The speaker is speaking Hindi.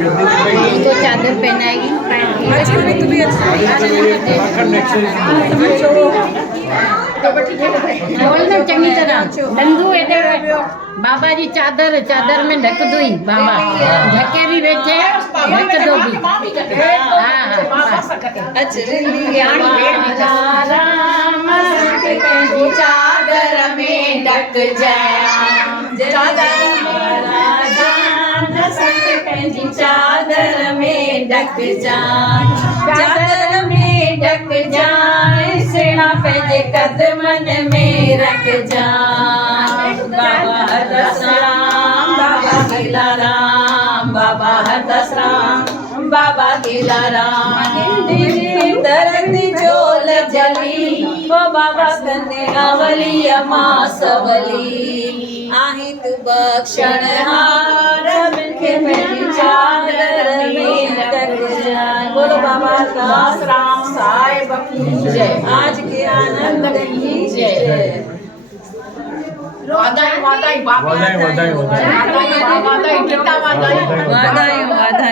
तो चादर पहनाएगी। बोलना चंगी तरह नंदू एडे बाबा जी चादर चादर में ढक दुई बाबा ढके भी बेचे ढक दो भी। हाँ चादर में ढक जाए चादर में ढक जाए चादर में ढक जाए सेना पे कदमन में रख जाए। बाबा हरदसराम बाबा गिलाराम बाबा हरदसराम बाबा गिलाराम दर्द जोल जली वो बाबा कन्ने अवली अमा सवली आही तू बख्शण हार के मेरी चादर में ढक जाए। बोलो बाबा हरदसराम साहिब की जय। आज के आनंद की जय। वादाई वादाई वादाई वादाई वादाई वादाई वादाई वादाई वादाई।